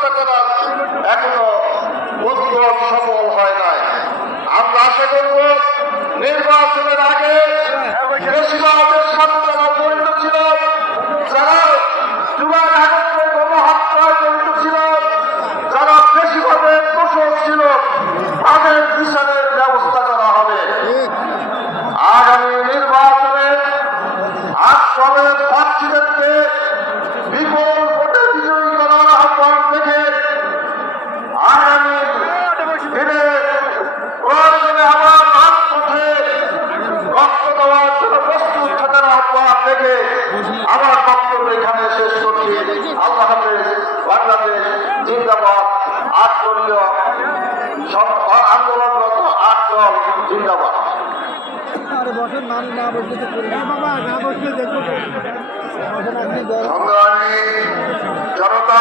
ব্যবস্থা করার এখনো উদ্যোগ সফল হয় নাই। আমরা আশা করব নির্বাচনের আগে বেশিরভাগের সাথে যারা জড়িত ছিল, যারা জুলাই আগস্টের গণহত্যায় জড়িত ছিল, যারা বেশিভাবে দোষক ছিল, তাদের বিচারের ব্যবস্থা করা হবে। আগামী নির্বাচনে আশ্রমের প্রার্থীদেরকে বিপুল ভোটে বিজয়ী করার আহ্বান থেকে আগামী দিনে প্রয়োজনে আবার রাজপথে রক্ত দেওয়ার জন্য প্রস্তুত থাকার আহ্বান থেকে আমার বক্তব্য এখানে শেষ করছি। আল্লাহ হাফেজ। বাংলাদেশ জিন্দাবাদ। আটদলীয় আন্দোলনরত আটদল জিন্দাবাদ। সংগ্রামী জনতা,